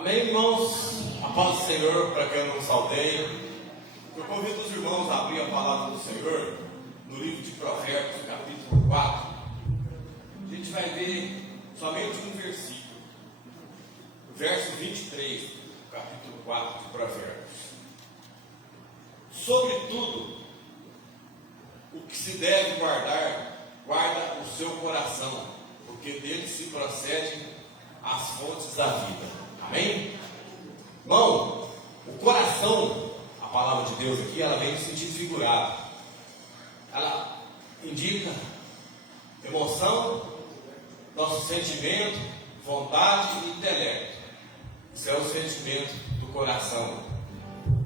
Amém, irmãos? A paz do Senhor, para quem eu não saudei. Eu convido os irmãos a abrir a palavra do Senhor no livro de Provérbios, capítulo 4. A gente vai ver somente um versículo, o verso 23, do capítulo 4 de Provérbios. Sobretudo, o que se deve guardar, guarda o seu coração, porque dele se procedem as fontes da vida. Amém? Irmão, o coração, a palavra de Deus aqui, ela vem no sentido figurado. Ela indica emoção, nosso sentimento, vontade e intelecto. Isso é o sentimento do coração.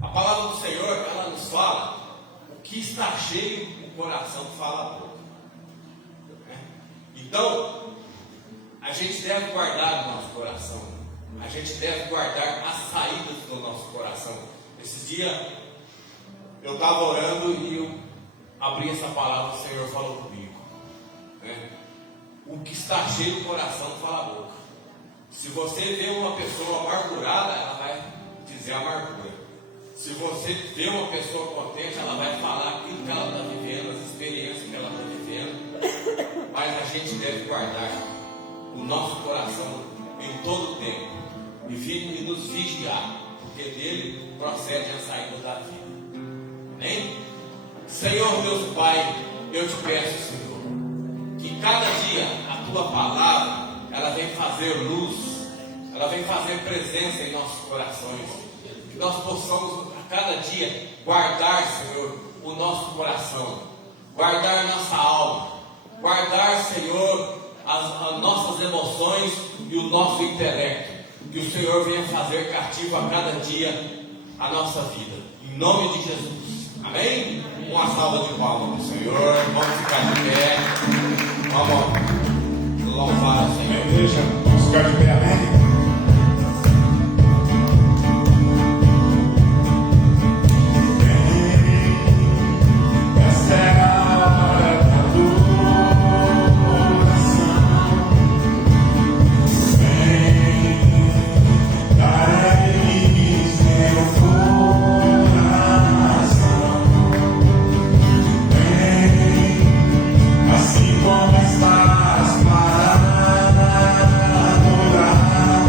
A palavra do Senhor, ela nos fala o que está cheio, o coração fala a boca. Então, a gente deve guardar o nosso coração. A gente deve guardar as saídas do nosso coração. Esses dias eu estava orando e eu abri essa palavra, o Senhor falou comigo, O que está cheio do coração fala a boca. Se você vê uma pessoa amargurada, ela vai dizer amargura. Se você vê uma pessoa contente, ela vai falar aquilo que ela está vivendo, as experiências que ela está vivendo. Mas a gente deve guardar o nosso coração em todo o tempo e nos vigiar, porque dele procede a saída da vida. Amém? Senhor Deus Pai, eu te peço, Senhor, que cada dia a tua palavra ela vem fazer luz, ela vem fazer presença em nossos corações, que nós possamos a cada dia guardar, Senhor, o nosso coração, guardar nossa alma, guardar, Senhor, as nossas emoções e o nosso intelecto. Que o Senhor venha fazer cativo a cada dia a nossa vida. Em nome de Jesus. Amém? Uma salva de palmas para o Senhor. Vamos ficar de pé. Vamos louvar o Senhor. Igreja, vamos ficar de pé. Amém? Como estás para adorar?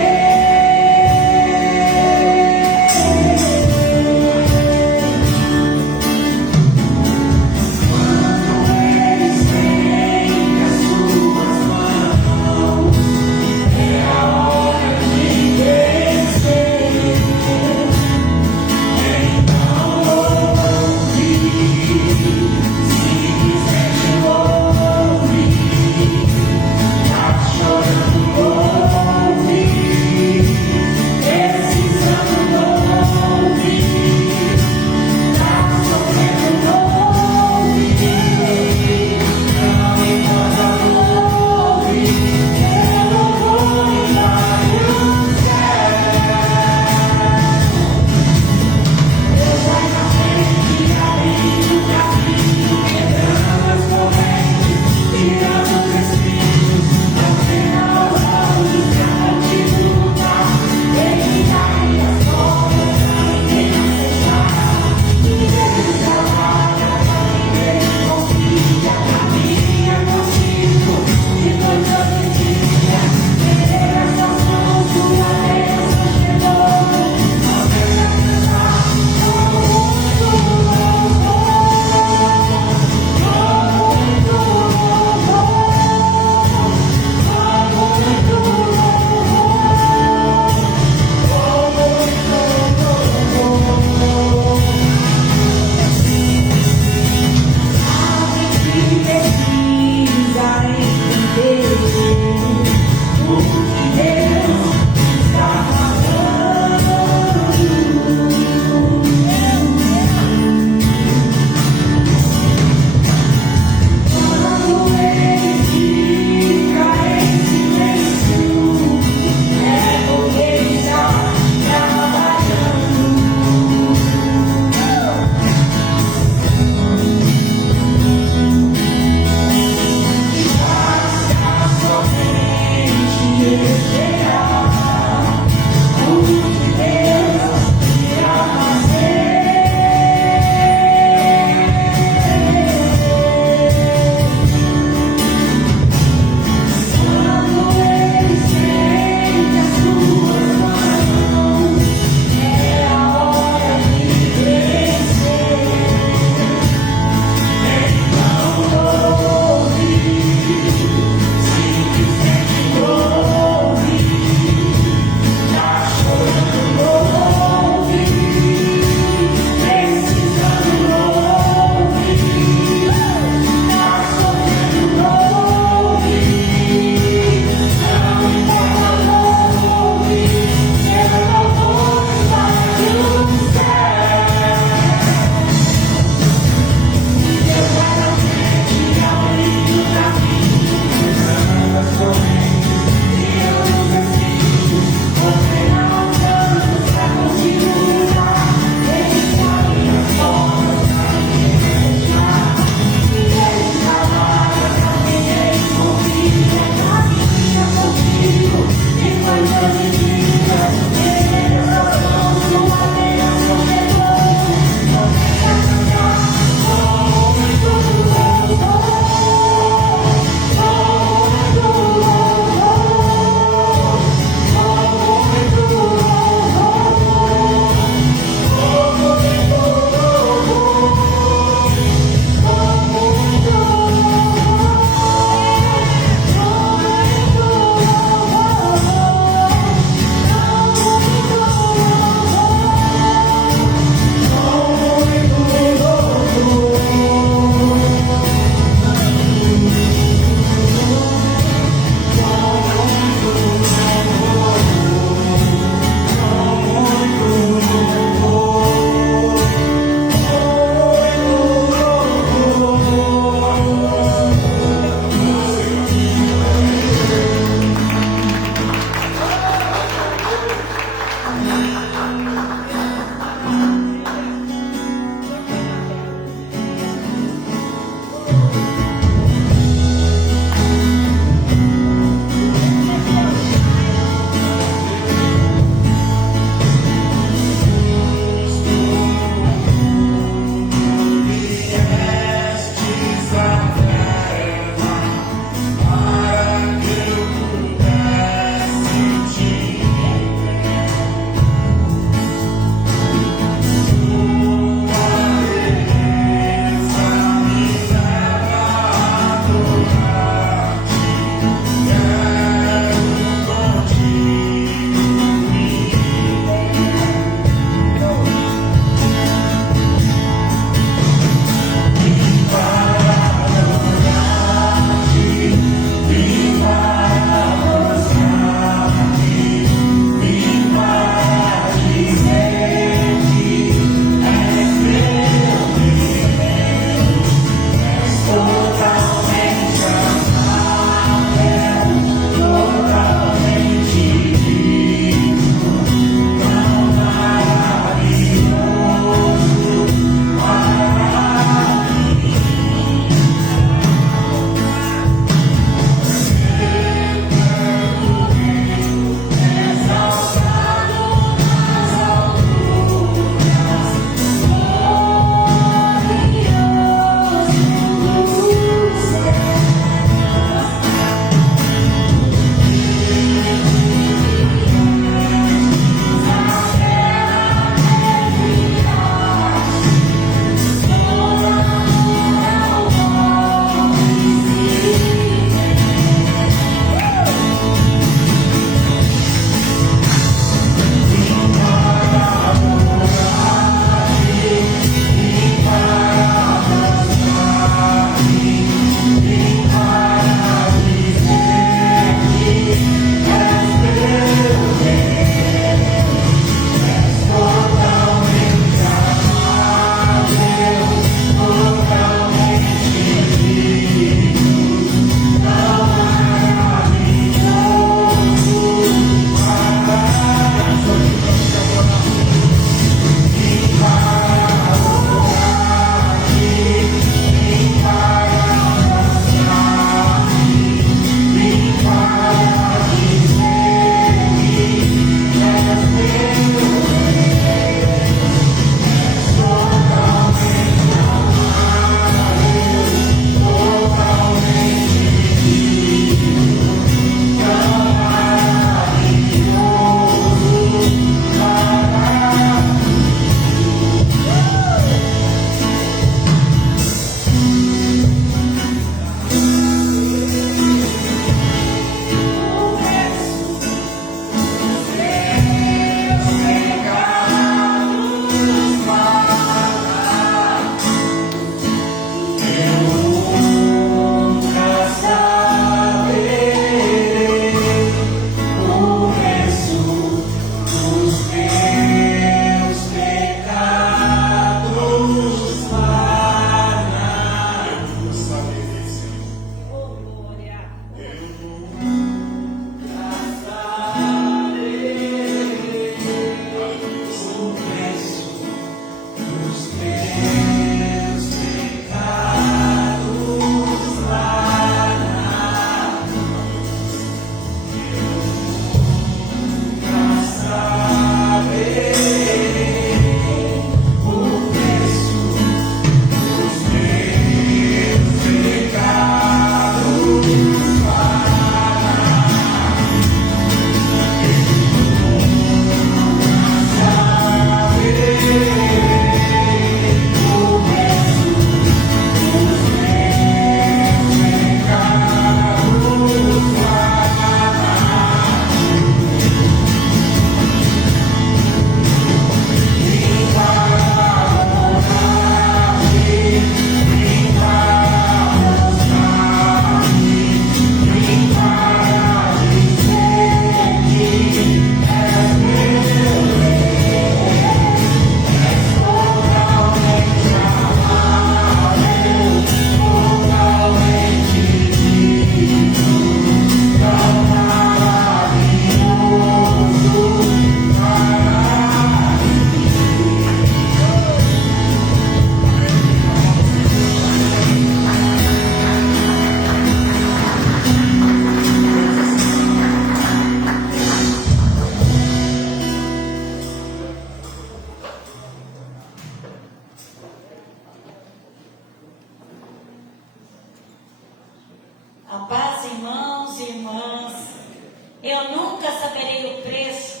Eu nunca saberei o preço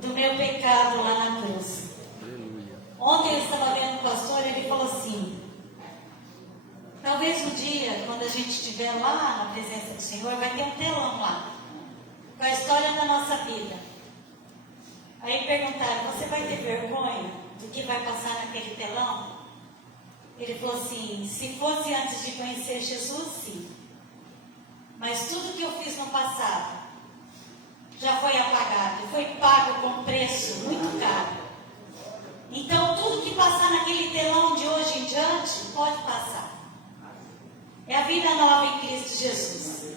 do meu pecado lá na cruz. Ontem eu estava vendo o pastor e ele falou assim: talvez um dia, quando a gente estiver lá na presença do Senhor, vai ter um telão lá, com a história da nossa vida. Aí perguntaram: você vai ter vergonha do que vai passar naquele telão? Ele falou assim: se fosse antes de conhecer Jesus, sim. Mas tudo que eu fiz no passado já foi apagado, foi pago com preço muito caro. Então tudo que passar naquele telão de hoje em diante, pode passar. É a vida nova em Cristo Jesus.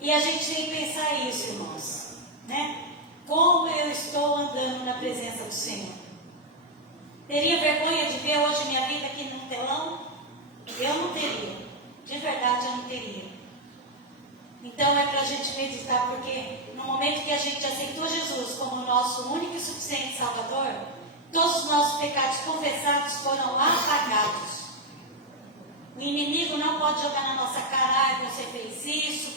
E a gente tem que pensar isso, irmãos, né? Como eu estou andando na presença do Senhor? Teria vergonha de ver hoje minha vida aqui no telão? Eu não teria. De verdade, eu não teria. Então é para a gente meditar, porque no momento que a gente aceitou Jesus como nosso único e suficiente Salvador, todos os nossos pecados confessados foram apagados. O inimigo não pode jogar na nossa cara: ah, você fez isso.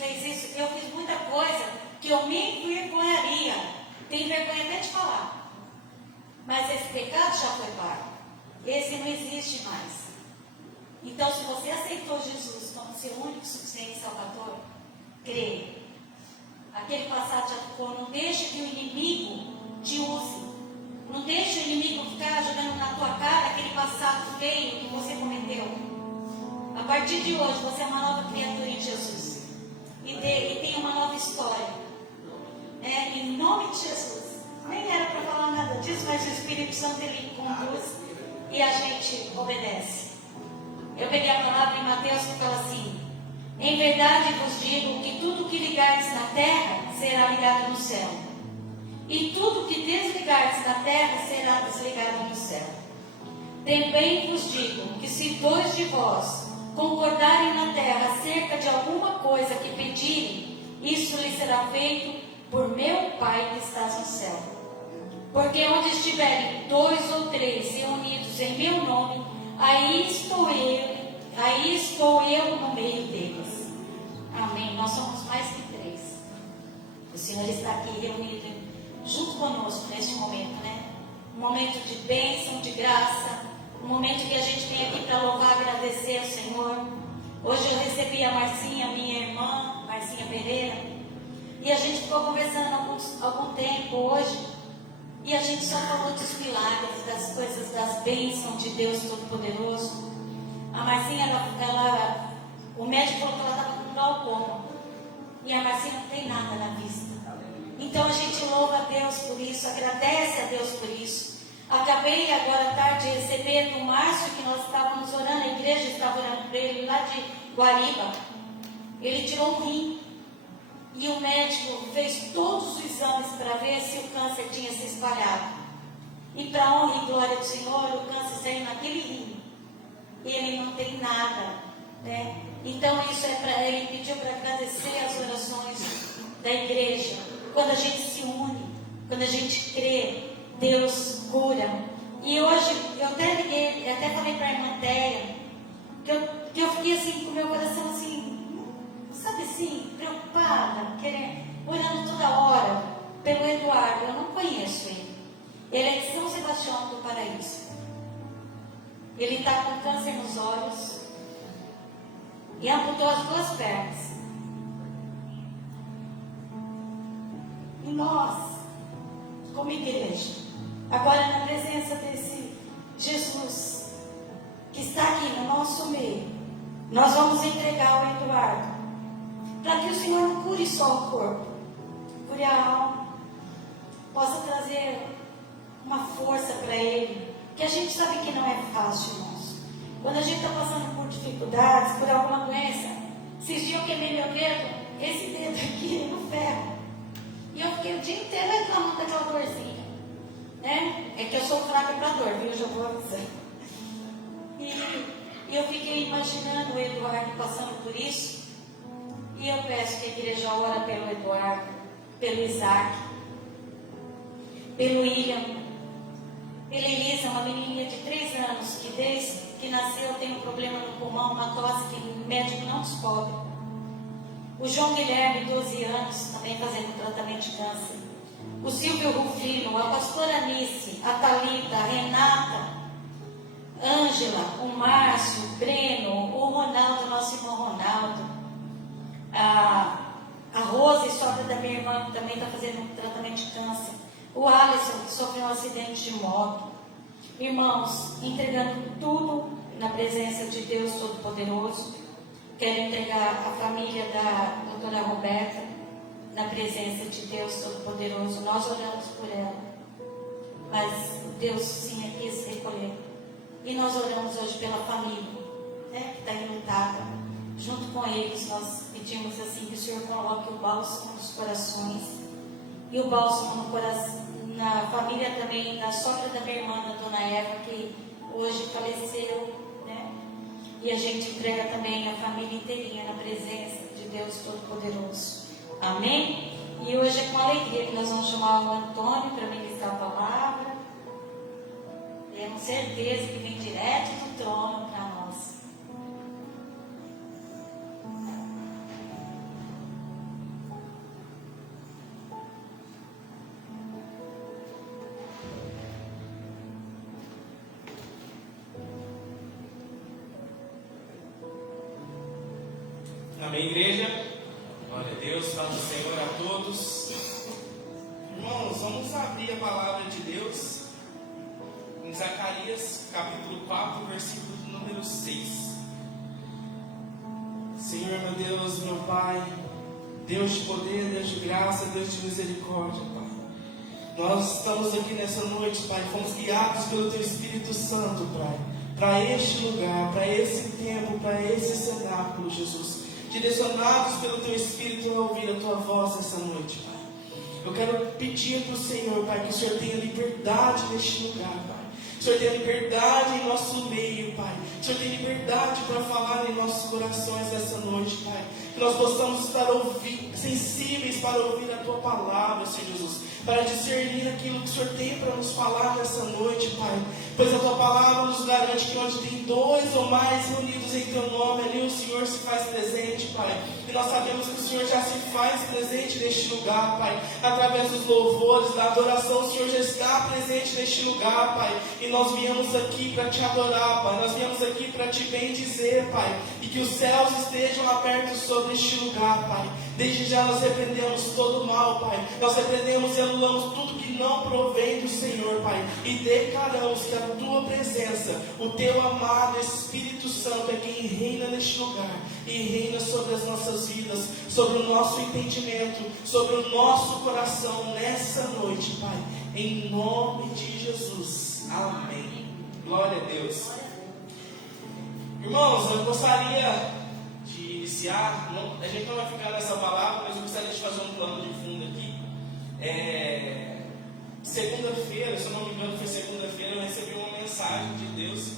Eu fiz muita coisa que eu me envergonharia. Tenho vergonha até de falar. Mas esse pecado já foi pago. Esse não existe mais. Então, se você aceitou Jesus como seu único e suficiente Salvador, creia. Aquele passado já ficou. Não deixe que o inimigo te use. Não deixe o inimigo ficar jogando na tua cara aquele passado feio que você cometeu. A partir de hoje, você é uma nova criatura em Jesus. E tem uma nova história. Em nome de Jesus. Nem era para falar nada disso, mas o Espírito Santo ele conduz e a gente obedece. Eu peguei a palavra em Mateus que fala assim: em verdade vos digo que tudo que ligardes na terra será ligado no céu, e tudo que desligardes na terra será desligado no céu. Também vos digo que se dois de vós concordarem na terra acerca de alguma coisa que pedirem, isso lhes será feito por meu Pai que estás no céu. Porque onde estiverem 2 ou 3 reunidos em meu nome, aí estou eu no meio deles. Amém. Nós somos mais que 3. O Senhor está aqui reunido junto conosco neste momento, né? Um momento de bênção, de graça, um momento que a gente vem aqui para louvar e agradecer ao Senhor. Hoje eu recebi a Marcinha, minha irmã, Marcinha Pereira, e a gente ficou conversando algum tempo hoje. E a gente só falou dos milagres, das coisas, das bênçãos de Deus Todo-Poderoso. A Marcinha, o médico falou que ela estava com glaucoma. E a Marcinha não tem nada na vista. Então a gente louva a Deus por isso, agradece a Deus por isso. Acabei agora à tarde de receber do Márcio, que nós estávamos orando, a igreja estava orando para ele lá de Guariba. Ele tirou um rim. E o médico fez todos os exames para ver se o câncer tinha se espalhado. E para a honra e glória do Senhor, o câncer saiu naquele rim. E ele não tem nada, né? Então isso é para ele, pediu para agradecer as orações da igreja. Quando a gente se une, quando a gente crê, Deus cura. E hoje eu até liguei, até falei para a irmã Téia, que eu fiquei assim com o meu coração assim, sabe assim, preocupada, orando toda hora pelo Eduardo. Eu não conheço ele. Ele é de São Sebastião do Paraíso. Ele está com câncer nos olhos e amputou as 2 pernas. E nós, como igreja, agora na presença desse Jesus que está aqui no nosso meio, nós vamos entregar o Eduardo, para que o Senhor não cure só o corpo, cure a alma, possa trazer uma força para ele, que a gente sabe que não é fácil, irmãos. Quando a gente está passando por dificuldades, por alguma doença, esses dias eu queimei meu dedo, esse dedo aqui no ferro, e eu fiquei o dia inteiro reclamando daquela dorzinha, né? É que eu sou fraca para dor, viu? Já vou avisar. E eu fiquei imaginando o Eduardo passando por isso. E eu peço que a igreja ora pelo Eduardo, pelo Isaac, pelo William, pela Elisa, uma menininha de 3 anos, que desde que nasceu tem um problema no pulmão, uma tosse que o médico não descobre. O João Guilherme, 12 anos, também fazendo tratamento de câncer. O Silvio Rufino, a pastora Anice, a Thalita, a Renata, Ângela, o Márcio, o Breno, o Ronaldo, nosso irmão Ronaldo, a Rose, sogra da minha irmã, que também está fazendo um tratamento de câncer. O Alisson, que sofreu um acidente de moto. Irmãos, entregando tudo na presença de Deus Todo-Poderoso. Quero entregar a família da doutora Roberta na presença de Deus Todo-Poderoso. Nós oramos por ela, mas Deus sim quis recolher. E nós oramos hoje pela família, né, que está enlutada. Junto com eles, nós pedimos assim que o Senhor coloque o bálsamo nos corações. E o bálsamo no coração, na família também da sogra da minha irmã, da dona Eva, que hoje faleceu, né? E a gente entrega também a família inteirinha na presença de Deus Todo-Poderoso. Amém? E hoje é com alegria que nós vamos chamar o Antônio para ministrar a palavra. Temos certeza que vem direto do trono para nós. Amém, igreja? Glória a Deus, paz do Senhor a todos. Irmãos, vamos abrir a palavra de Deus em Zacarias, capítulo 4, versículo número 6. Senhor, meu Deus, meu Pai, Deus de poder, Deus de graça, Deus de misericórdia, Pai. Nós estamos aqui nessa noite, Pai, fomos guiados pelo Teu Espírito Santo, Pai, para este lugar, para esse tempo, para esse cenáculo, Jesus. Direcionados pelo Teu Espírito a ouvir a Tua voz essa noite, Pai. Eu quero pedir para o Senhor, Pai, que o Senhor tenha liberdade neste lugar, Pai. O Senhor tenha liberdade em nosso meio, Pai. O Senhor tenha liberdade para falar em nossos corações essa noite, Pai. Que nós possamos estar sensíveis para ouvir a Tua palavra, Senhor Jesus. Para discernir aquilo que o Senhor tem para nos falar nessa noite, Pai. Pois a Tua palavra nos garante que onde tem dois ou mais reunidos em Teu nome, ali o Senhor se faz presente, Pai. E nós sabemos que o Senhor já se faz presente neste lugar, Pai. Através dos louvores, da adoração, o Senhor já está presente neste lugar, Pai. E nós viemos aqui para Te adorar, Pai. Nós viemos aqui para Te bendizer, Pai. E que os céus estejam abertos sobre este lugar, Pai. Desde já nós repreendemos todo o mal, Pai. Nós repreendemos e anulamos tudo que não provém do Senhor, Pai. E declaramos que a Tua presença, o Teu amado Espírito Santo é quem reina neste lugar. E reina sobre as nossas vidas, sobre o nosso entendimento, sobre o nosso coração nessa noite, Pai. Em nome de Jesus. Amém. Glória a Deus. Irmãos, eu gostaria de iniciar, a gente não vai ficar nessa palavra, mas eu gostaria de fazer um plano de fundo aqui. Segunda-feira, se eu não me engano foi segunda-feira, eu recebi uma mensagem de Deus.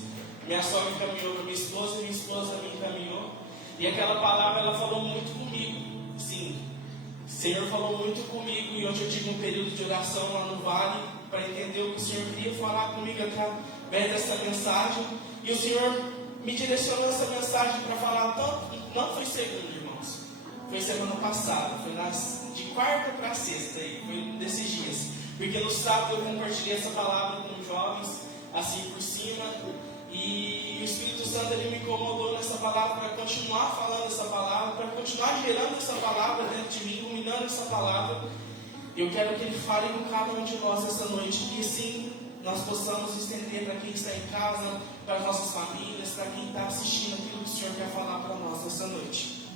Minha sogra encaminhou para minha esposa me encaminhou. E aquela palavra, ela falou muito comigo. Sim, o Senhor falou muito comigo. E hoje eu tive um período de oração lá no Vale, para entender o que o Senhor queria falar comigo através dessa mensagem. E o Senhor me direcionou essa mensagem para falar não foi segunda, irmãos. Foi semana passada, foi de quarta para sexta, foi desses dias. Porque no sábado eu compartilhei essa palavra com os jovens, assim por cima. E o Espírito Santo ele me incomodou nessa palavra para continuar falando essa palavra, para continuar gerando essa palavra dentro de mim, iluminando essa palavra. Eu quero que Ele fale com cada um de nós essa noite, e sim, nós possamos estender para quem está em casa, para as nossas famílias, para quem está assistindo aquilo que o Senhor quer falar para nós nessa noite.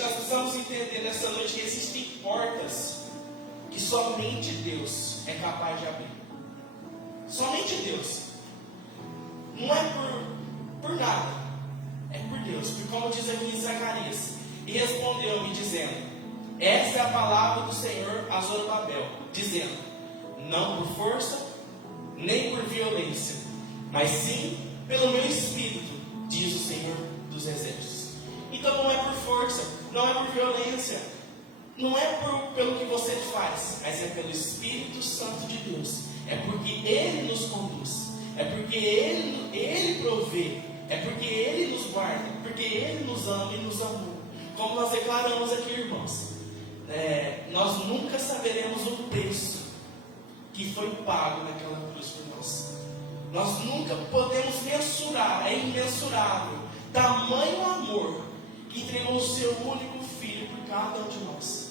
Nós precisamos entender nessa noite que existem portas que somente Deus é capaz de abrir. Somente Deus. Não é por nada. É por Deus. Porque como diz aqui em Zacarias, e respondeu-me dizendo: essa é a palavra do Senhor a Zorobabel, dizendo: não por força, nem por violência, mas sim pelo meu Espírito, diz o Senhor dos Exércitos. Então não é por força, não é por violência, não é pelo que você faz, mas é pelo Espírito Santo de Deus. É porque Ele nos conduz, é porque Ele provê É porque Ele nos guarda, porque Ele nos ama e nos amou. Como nós declaramos aqui, irmãos, nós nunca saberemos o preço que foi pago naquela cruz por nós. Nós nunca podemos mensurar, é imensurável, tamanho amor que entregou o seu único filho por cada um de nós.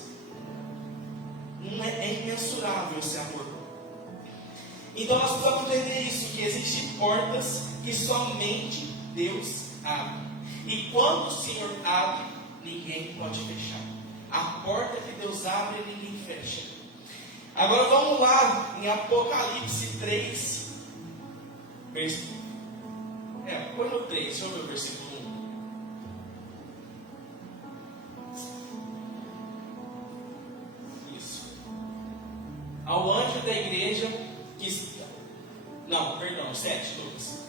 É imensurável esse amor. Então nós precisamos entender isso, que existem portas que somente Deus abre. E quando o Senhor abre, ninguém pode fechar. A porta que Deus abre, ninguém fecha. Agora vamos lá em Apocalipse 3. Põe no 3, deixa eu ver o versículo 1. Isso. Ao anjo da igreja que está... Não, perdão, 7, Lucas.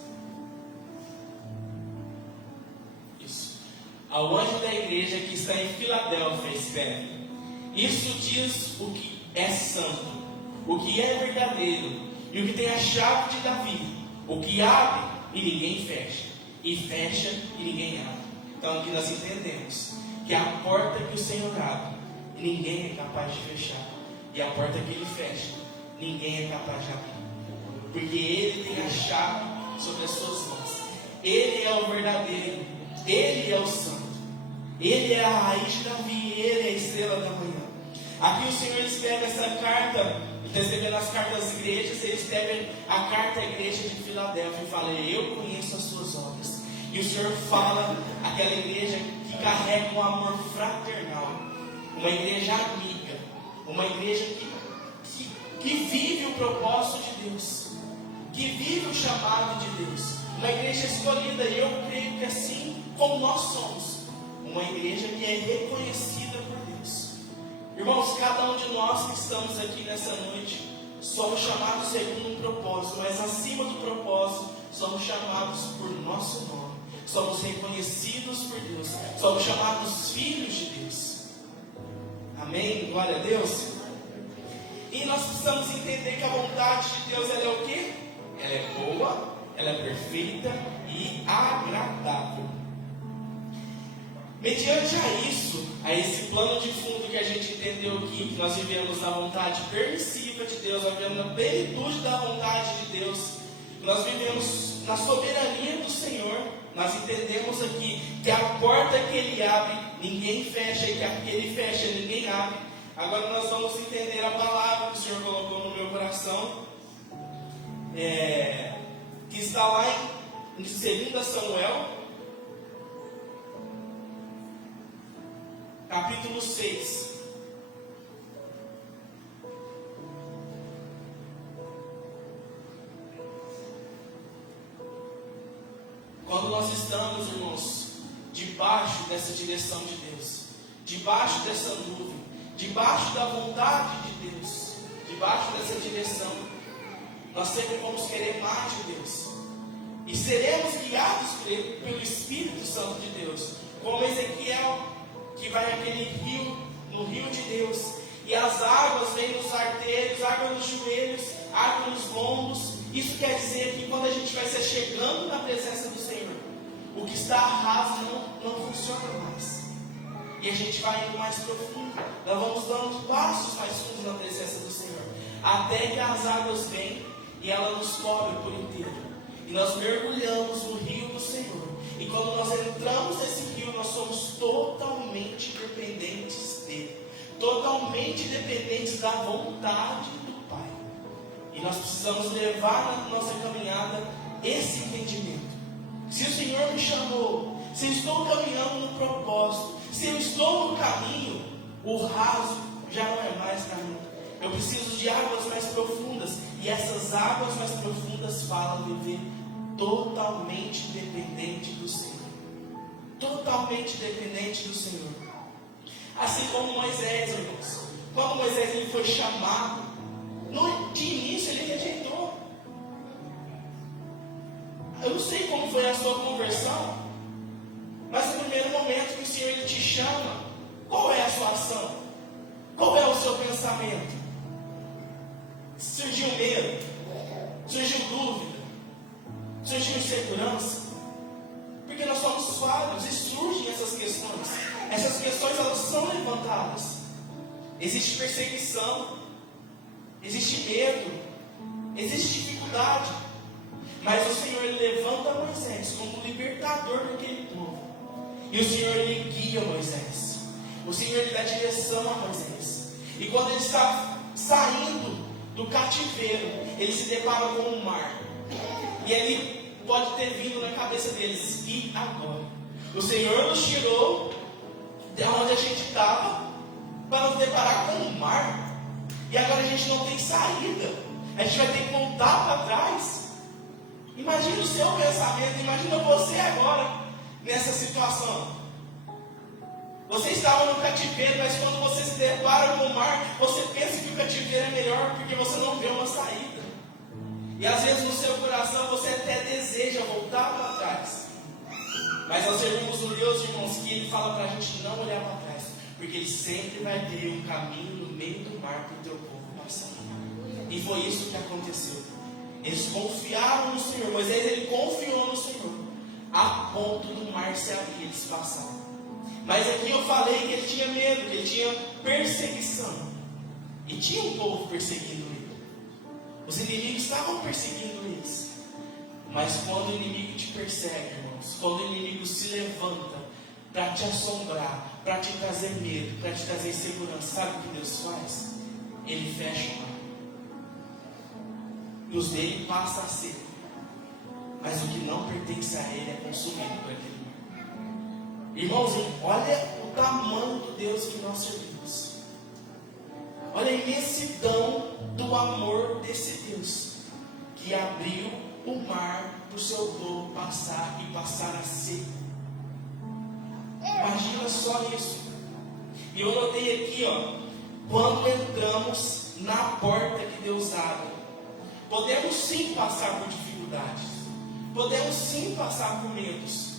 Isso. Ao anjo da igreja que está em Filadélfia, escreve: isso diz o que é santo, o que é verdadeiro, e o que tem a chave de Davi, o que abre e ninguém fecha, e fecha e ninguém abre. Então aqui nós entendemos que a porta que o Senhor abre, ninguém é capaz de fechar, e a porta que Ele fecha, ninguém é capaz de abrir, porque Ele tem a chave sobre as suas mãos. Ele é o verdadeiro, Ele é o santo, Ele é a raiz de Davi, Ele é a estrela da manhã. Aqui o Senhor escreve essa carta, Ele está escrevendo as cartas das igrejas, Ele escreve a carta à igreja de Filadélfia e fala: eu conheço as suas obras. E o Senhor fala àquela igreja que carrega um amor fraternal, uma igreja amiga, uma igreja que vive o propósito de Deus, que vive o chamado de Deus, uma igreja escolhida. E eu creio que assim como nós somos, uma igreja que é reconhecida por Deus. Irmãos, cada um de nós que estamos aqui nessa noite somos chamados segundo um propósito, mas acima do propósito somos chamados por nosso nome, somos reconhecidos por Deus, somos chamados filhos de Deus. Amém? Glória a Deus. E nós precisamos entender que a vontade de Deus, ela é o quê? Ela é boa, ela é perfeita e agradável. Mediante a isso, a esse plano de fundo que a gente entendeu aqui, que nós vivemos na vontade permissiva de Deus, nós vivemos na plenitude da vontade de Deus, nós vivemos na soberania do Senhor, nós entendemos aqui que a porta que Ele abre, ninguém fecha, e que a que Ele fecha, ninguém abre. Agora nós vamos entender a palavra que o Senhor colocou no meu coração, que está lá em 2 Samuel, capítulo 6. Quando nós estamos, irmãos, debaixo dessa direção de Deus, debaixo dessa nuvem, debaixo da vontade de Deus, debaixo dessa direção, nós sempre vamos querer mais de Deus, e seremos guiados pelo Espírito Santo de Deus, como Ezequiel, que vai naquele rio, no rio de Deus, e as águas vêm nos artérios, água nos joelhos, água nos lombos. Isso quer dizer que quando a gente vai se chegando na presença do Senhor, o que está raso não funciona mais, e a gente vai indo mais profundo, nós vamos dando passos mais fundos na presença do Senhor, até que as águas vêm e ela nos cobre por inteiro, e nós mergulhamos no rio do Senhor. E quando nós entramos nesse rio, nós somos totalmente dependentes dele, totalmente dependentes da vontade do Pai. E nós precisamos levar na nossa caminhada esse entendimento. Se o Senhor me chamou, se eu estou caminhando no propósito, se eu estou no caminho, o raso já não é mais caminho. Eu preciso de águas mais profundas, e essas águas mais profundas falam viver totalmente dependente do Senhor. Totalmente dependente do Senhor. Assim como Moisés, irmãos. Quando Moisés ele foi chamado, de início ele rejeitou. Eu não sei como foi a sua conversão, mas no primeiro momento que o Senhor ele te chama, qual é a sua ação? Qual é o seu pensamento? Surgiu medo? Surgiu dúvida? Surgiu insegurança? são levantadas. Existe perseguição, existe medo, existe dificuldade. Mas o Senhor ele levanta Moisés como libertador daquele povo. E o Senhor ele guia Moisés. O Senhor ele dá direção a Moisés. E quando ele está saindo do cativeiro, ele se depara com o mar. E ele pode ter vindo na cabeça deles: e agora? O Senhor nos tirou de onde a gente estava para nos deparar com o mar. E agora a gente não tem saída. A gente vai ter que voltar para trás. Imagina o seu pensamento. Imagina você agora nessa situação. Você estava no cativeiro, mas quando você se depara com o mar, você pensa que o cativeiro é melhor porque você não vê uma saída. E às vezes no seu coração você até deseja voltar para trás. Mas nós servimos um Deus, irmãos, que Ele fala para a gente não olhar para trás, porque Ele sempre vai ter um caminho no meio do mar para o teu povo passar. E foi isso que aconteceu. Eles confiaram no Senhor. Moisés ele confiou no Senhor, a ponto do mar se abrir, eles passaram. Mas aqui eu falei que ele tinha medo, que ele tinha perseguição. E tinha um povo perseguindo ele. Os inimigos estavam perseguindo eles. Mas quando o inimigo te persegue, irmãos, quando o inimigo se levanta para te assombrar, para te trazer medo, para te trazer insegurança, sabe o que Deus faz? Ele fecha o mar. E os dele passa a ser. Mas o que não pertence a ele é consumido por aquele mar. Irmãozinho, olha o tamanho do Deus que nós servimos. Olha a imensidão do amor desse Deus que abriu o mar para o seu povo passar e passar a ser. Imagina só isso. E eu notei aqui, quando entramos na porta que Deus abre, podemos sim passar por dificuldades, podemos sim passar por medos,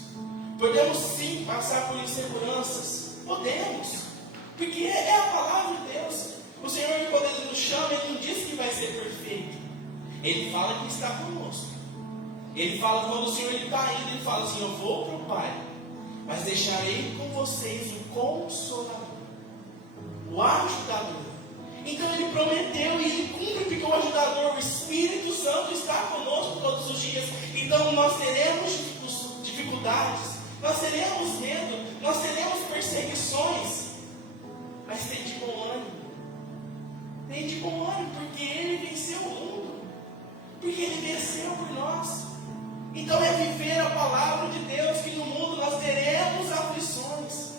podemos sim passar por inseguranças, podemos, porque é a palavra de Deus. O Senhor, quando Ele nos chama, Ele não diz que vai ser perfeito, Ele fala que está conosco. Ele fala, quando o Senhor está indo, Ele fala assim: eu vou para o Pai, mas deixarei com vocês o Consolador, o Ajudador. Então Ele prometeu e Ele cumpre, porque o ajudador, o Espírito Santo, está conosco todos os dias. Então nós teremos dificuldades, nós teremos medo, nós teremos perseguições, mas tem de bom ânimo. Tem de bom ânimo, porque Ele venceu o mundo, porque Ele venceu por nós. Então é viver a palavra de Deus, que no mundo nós teremos aflições,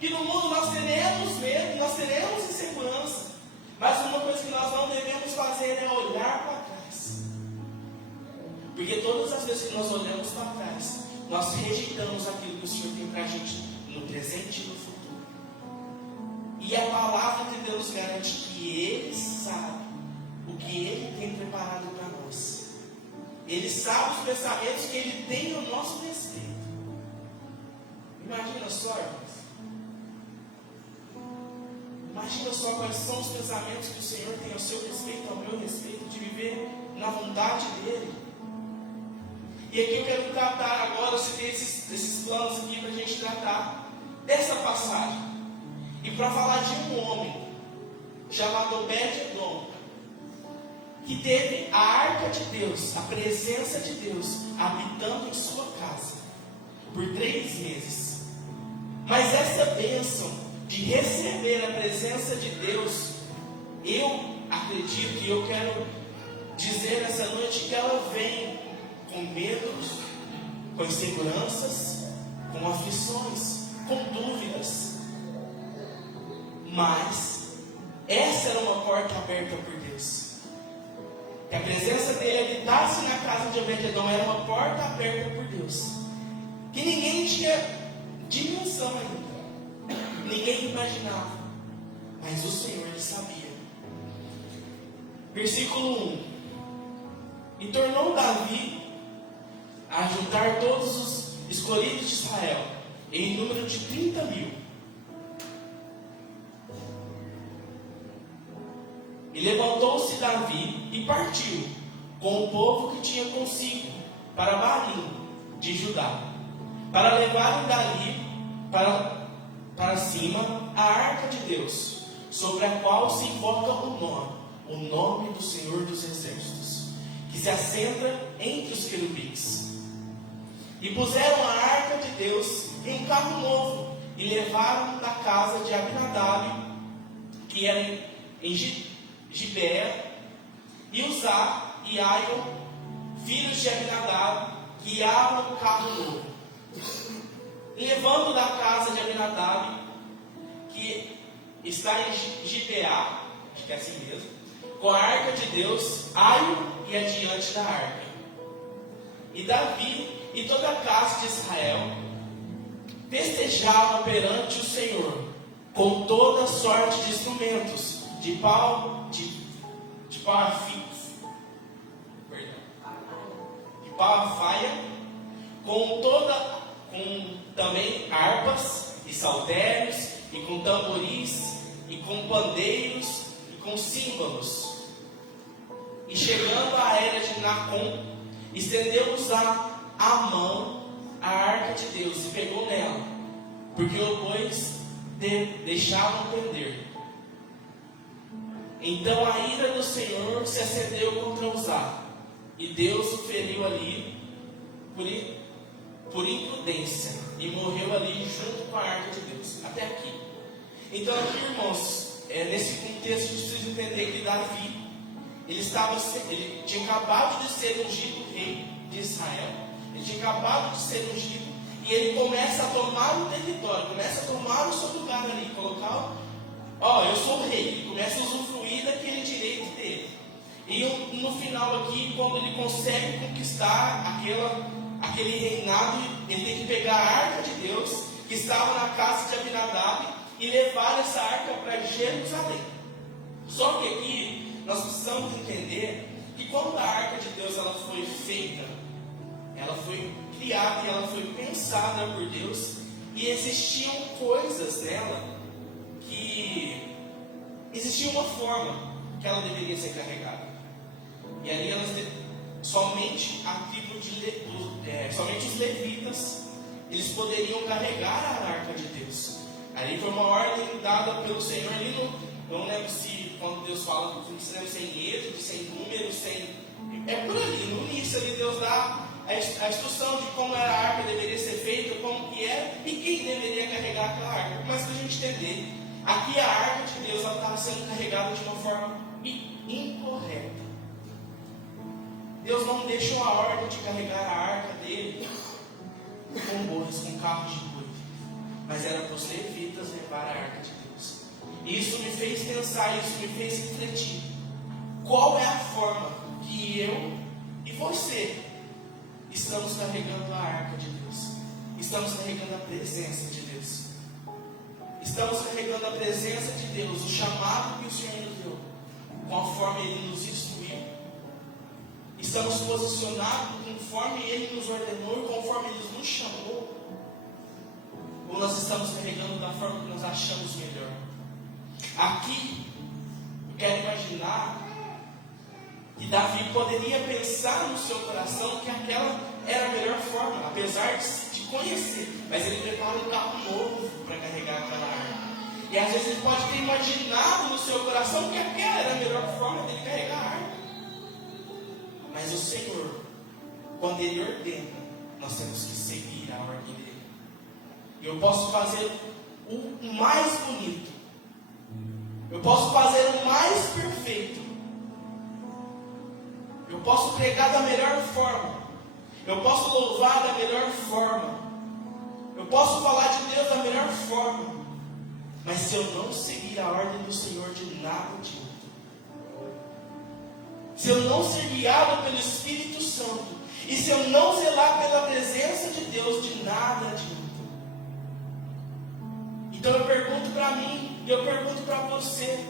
que no mundo nós teremos medo, nós teremos insegurança. Mas uma coisa que nós não devemos fazer é olhar para trás. Porque todas as vezes que nós olhamos para trás, nós rejeitamos aquilo que o Senhor tem para a gente no presente e no futuro. E a palavra de Deus garante que Ele sabe o que Ele tem preparado para nós. Ele sabe os pensamentos que Ele tem no nosso respeito. Imagina só, irmãos. Imagina só quais são os pensamentos que o Senhor tem ao seu respeito, ao meu respeito, de viver na vontade dEle. E aqui eu quero tratar agora, eu citei esses planos aqui para a gente tratar dessa passagem. E para falar de um homem chamado Obed-Edom, que teve a arca de Deus, a presença de Deus, habitando em sua casa por 3 meses. Mas essa bênção de receber a presença de Deus, eu acredito e eu quero dizer nessa noite que ela vem com medos, com inseguranças, com aflições, com dúvidas. Mas essa era uma porta aberta por Deus. Que a presença dele habitasse na casa de Obed-Edom era uma porta aberta por Deus, que ninguém tinha dimensão ainda. Ninguém imaginava, mas o Senhor ele sabia. Versículo 1: E tornou Davi a juntar todos os escolhidos de Israel, em número de 30.000. E levantou-se Davi e partiu com o povo que tinha consigo para Barim de Judá, para levarem dali para para cima a arca de Deus, sobre a qual se invoca o nome do Senhor dos Exércitos, que se assenta entre os querubins. E puseram a arca de Deus em um carro novo, e levaram da casa de Abinadab, que era em Gibeá, e Uzá e Aion, filhos de Abinadab, guiavam o carro novo. E levando da casa de Abinadab, que está em Gibeá, acho que é assim mesmo, com a arca de Deus, Aion ia diante da arca. E Davi e toda a casa de Israel festejavam perante o Senhor, com toda sorte de instrumentos, de pau a faia, com também harpas e saltérios, e com tamboris, e com pandeiros, e com símbolos. E chegando à era de Nacon, estendeu Uzá a mão à arca de Deus e pegou nela, porque os bois deixavam prender. Então a ira do Senhor se acendeu contra Uzá, e Deus o feriu ali por imprudência, e morreu ali junto com a arca de Deus. Até aqui. Então aqui, irmãos, nesse contexto preciso entender que Davi, ele tinha acabado de ser ungido rei de Israel, ele tinha acabado de ser ungido, e ele começa a tomar o território, começa a tomar o seu lugar ali, colocar, eu sou o rei, ele começa a usufruir daquele direito dele. E no final aqui, quando ele consegue conquistar aquele reinado, ele tem que pegar a arca de Deus, que estava na casa de Abinadab, e levar essa arca para Jerusalém. Só que aqui, nós precisamos entender que quando a arca de Deus ela foi feita, ela foi criada e ela foi pensada por Deus, e existiam coisas nela que existia uma forma que ela deveria ser carregada. E ali somente a tribo somente os levitas, eles poderiam carregar a arca de Deus. Ali foi uma ordem dada pelo Senhor. Ali não lembro se quando Deus fala, não se lembra sem êxodo, sem número, é por ali, no início ali Deus dá a instrução de como era a arca deveria ser feita, como que era e quem deveria carregar aquela arca. Mas para a gente entender, aqui a arca de Deus estava sendo carregada de uma forma incorreta. Deus não deixou a ordem de carregar a arca dele com bois, com carros de boi, mas era para os levitas levar a arca de Deus. E isso me fez pensar, isso me fez refletir. Qual é a forma que eu e você estamos carregando a arca de Deus? Estamos carregando a presença de Deus. Estamos carregando a presença de Deus, o chamado que o Senhor nos deu, conforme Ele nos instruiu. Estamos posicionados conforme Ele nos ordenou, conforme Ele nos chamou. Ou nós estamos carregando da forma que nós achamos melhor? Aqui, eu quero imaginar que Davi poderia pensar no seu coração que aquela era a melhor forma, apesar de conhecer, mas ele prepara um carro novo para carregar aquela arca. E às vezes ele pode ter imaginado no seu coração que aquela era a melhor forma dele carregar a arca. Mas o Senhor, quando Ele ordena, nós temos que seguir a ordem dele. E eu posso fazer o mais bonito, eu posso fazer o mais perfeito, eu posso pregar da melhor forma, eu posso louvar da melhor forma, eu posso falar de Deus da melhor forma, mas se eu não seguir a ordem do Senhor, de nada adianta. Se eu não ser guiado pelo Espírito Santo, e se eu não zelar pela presença de Deus, de nada adianta. Então eu pergunto para mim, e eu pergunto para você,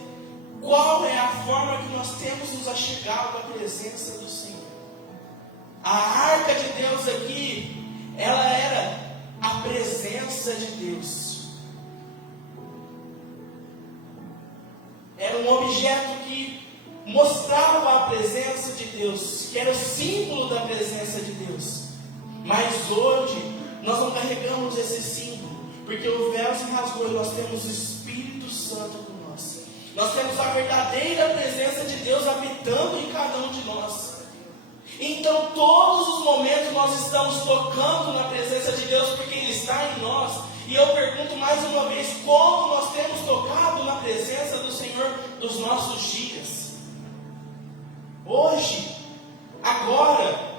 qual é a forma que nós temos nos achegado à presença do Senhor? A arca de Deus aqui, ela era a presença de Deus. Era um objeto que mostrava a presença de Deus, que era o símbolo da presença de Deus. Mas hoje nós não carregamos esse símbolo, Porque o véu se rasgou e nós temos o Espírito Santo com nós. Nós temos a verdadeira presença de Deus habitando em cada um de nós. Então, todos os momentos nós estamos tocando na presença de Deus, porque Ele está em nós. E eu pergunto mais uma vez, como nós temos tocado na presença do Senhor dos nossos dias? Hoje, agora,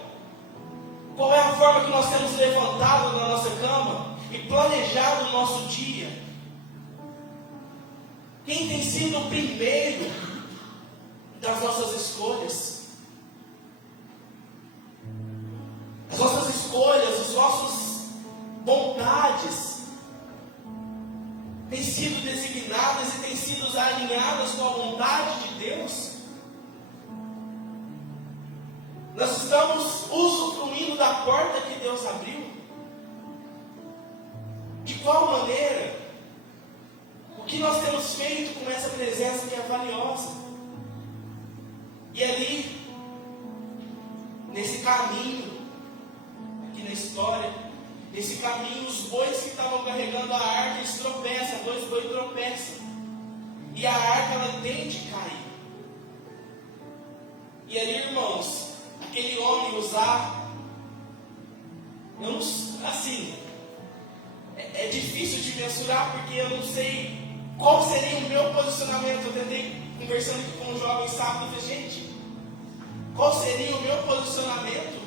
qual é a forma que nós temos levantado na nossa cama e planejado o nosso dia? Quem tem sido o primeiro das nossas escolhas? As nossas escolhas, as nossas vontades têm sido designadas e têm sido alinhadas com a vontade de Deus? Nós estamos usufruindo da porta que Deus abriu? De qual maneira? O que nós temos feito com essa presença que é valiosa? E ali, nesse caminho, aqui na história, nesse caminho, os bois que estavam carregando a arca, eles tropeçam, 2 bois tropeçam. E a arca, ela tende a cair. E ali, irmãos, aquele homem usar, eu não, assim, é difícil de mensurar, porque eu não sei qual seria o meu posicionamento. Eu tentei, conversando aqui com um jovem sábado, eu falei, gente, qual seria o meu posicionamento?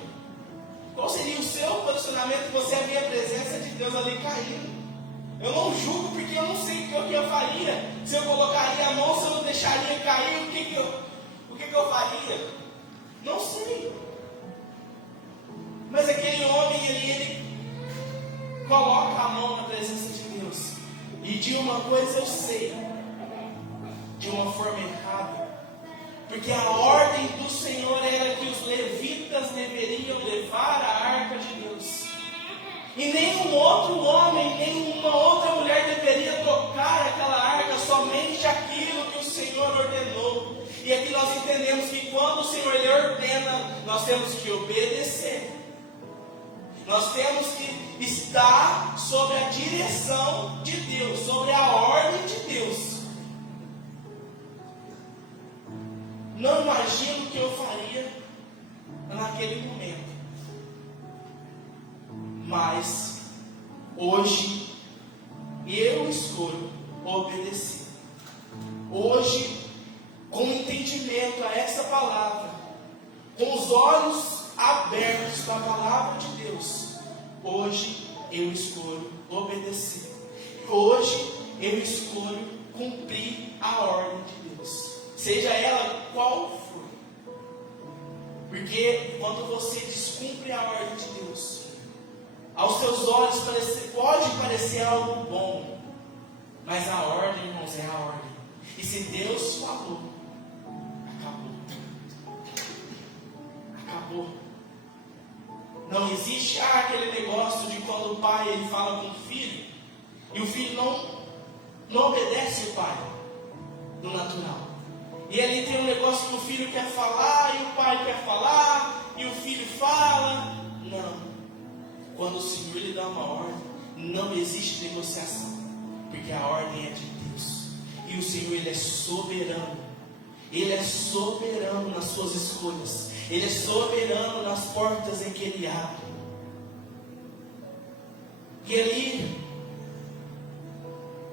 Qual seria o seu posicionamento? Você é a minha presença de Deus ali caindo. Eu não julgo, porque eu não sei o que eu faria. Se eu colocaria a mão, se eu não deixaria cair, o que eu faria? Não sei. Mas aquele homem, ele coloca a mão na presença de Deus. E de uma coisa eu sei, de uma forma errada. Porque a ordem do Senhor era que os levitas deveriam levar a arca de Deus. E nenhum outro homem, nenhuma outra mulher deveria tocar aquela arca, somente aquilo que o Senhor ordenou. E aqui nós entendemos que quando o Senhor Ele ordena, nós temos que obedecer. Nós temos que estar sob a direção de Deus, sobre a ordem de Deus. Não imagino o que eu faria naquele momento. Mas hoje eu escolho obedecer. Hoje, com entendimento a essa palavra, com os olhos abertos para a palavra de Deus, hoje eu escolho obedecer. Hoje eu escolho cumprir a ordem de Deus, seja ela qual for. Porque quando você descumpre a ordem de Deus, aos seus olhos pode parecer algo bom, mas a ordem, irmãos, é a ordem. E se Deus falou, acabou. Não existe aquele negócio de quando o pai ele fala com o filho e o filho não obedece o pai no natural. E ali tem um negócio que o filho quer falar e o pai quer falar e o filho fala. Não. Quando o Senhor lhe dá uma ordem, não existe negociação, porque a ordem é de Deus. E o Senhor Ele é soberano. Ele é soberano nas suas escolhas. Ele é soberano nas portas em que Ele abre. E ali,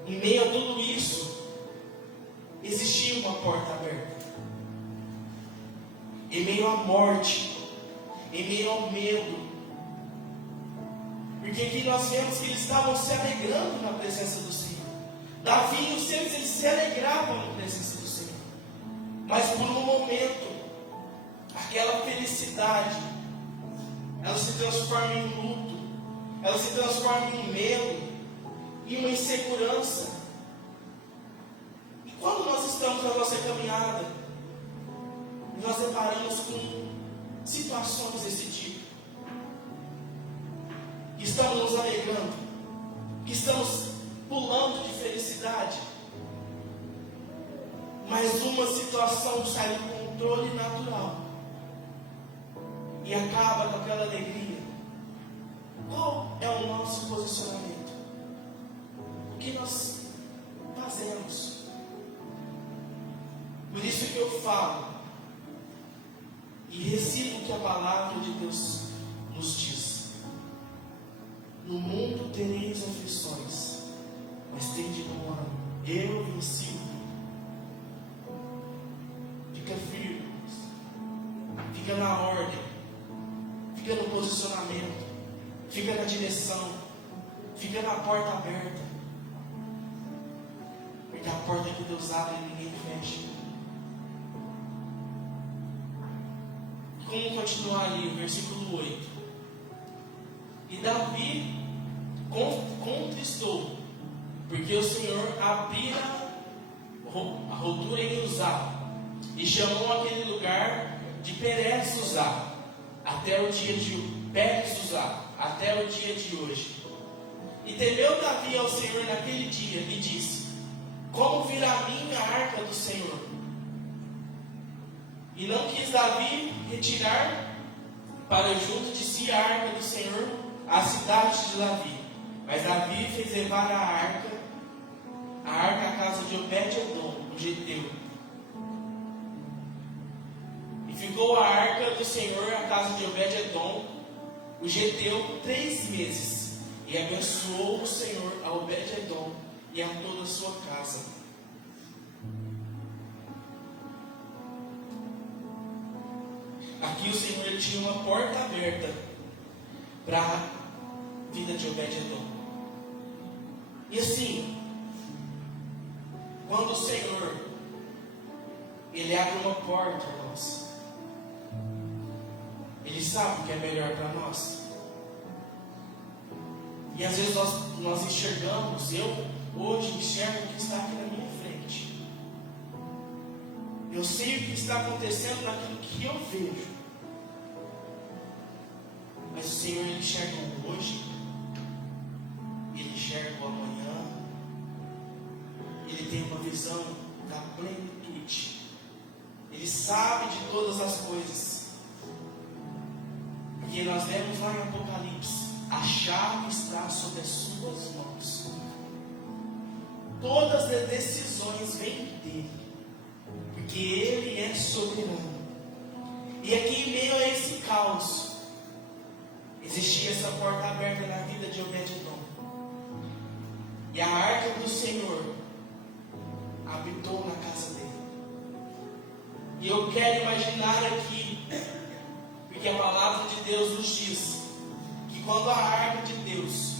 em meio a tudo isso, existia uma porta aberta. Em meio à morte, em meio ao medo. Porque aqui nós vemos que eles estavam se alegrando na presença do Senhor. Davi e os seus, eles se alegravam na presença do Senhor. Mas por um momento, aquela felicidade, ela se transforma em luto, ela se transforma em medo, em uma insegurança. E quando nós estamos na nossa caminhada, nós deparamos com situações desse tipo, que estamos nos alegrando, que estamos pulando de felicidade, mas uma situação sai do controle natural e acaba com aquela alegria. Qual é o nosso posicionamento? que nós fazemos. Por isso que eu falo e recebo o que a palavra de Deus nos diz. No mundo tereis aflições, mas tende bom ânimo. Eu venci o mundo. Fica firme, fica na ordem, fica no posicionamento, fica na direção, fica na porta aberta. Porque a porta que Deus abre ninguém fecha. Como continuar ali, versículo 8. E Davi contristou, porque o Senhor abrira a rotura em Uzá, e chamou aquele lugar de Perez Uzá, até o dia de Perez Uzá, até o dia de hoje. E temeu Davi ao Senhor naquele dia, e disse: como virá a mim a arca do Senhor? E não quis Davi retirar para junto de si a arca do Senhor, a cidade de Davi. Mas Davi fez levar a arca à casa de Obed-edom, o geteu. E ficou a arca do Senhor à casa de Obed-edom, o geteu, 3 meses. E abençoou o Senhor a Obed-edom e a toda a sua casa. Aqui o Senhor ele tinha uma porta aberta para a vida de Obed-edom. E assim, quando o Senhor ele abre uma porta, irmãos, Ele sabe o que é melhor para nós. E às vezes nós enxergamos, eu hoje enxergo o que está aqui na minha frente. Eu sei o que está acontecendo naquilo que eu vejo. Mas o Senhor ele enxerga o hoje, Ele enxerga o amanhã, Ele tem uma visão da plenitude. Ele sabe de todas as coisas. Porque nós lemos lá em Apocalipse, a chave está sob as suas mãos. Todas as decisões vêm dele, porque ele é soberano. E aqui em meio a esse caos, existia essa porta aberta na vida de Obed-edom. E a arca do Senhor habitou na casa dele. E eu quero imaginar aqui, porque a palavra de Deus nos diz que quando a arca de Deus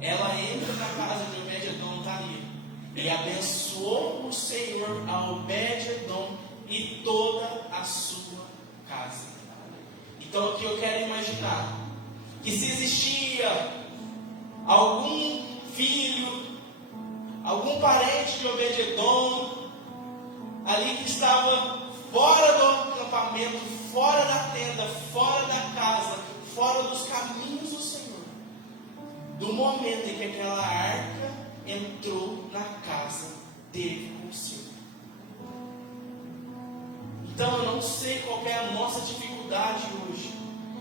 ela entra na casa de Obed-edom, está ali. E abençoou o Senhor a Obed-edom e toda a sua casa. Então aqui eu quero imaginar que se existia algum filho, algum parente de Obed-edom ali que estava fora do acampamento, fora da tenda, fora da casa, fora dos caminhos do Senhor, do momento em que aquela arca entrou na casa dele com o Senhor. Então eu não sei qual é a nossa dificuldade hoje.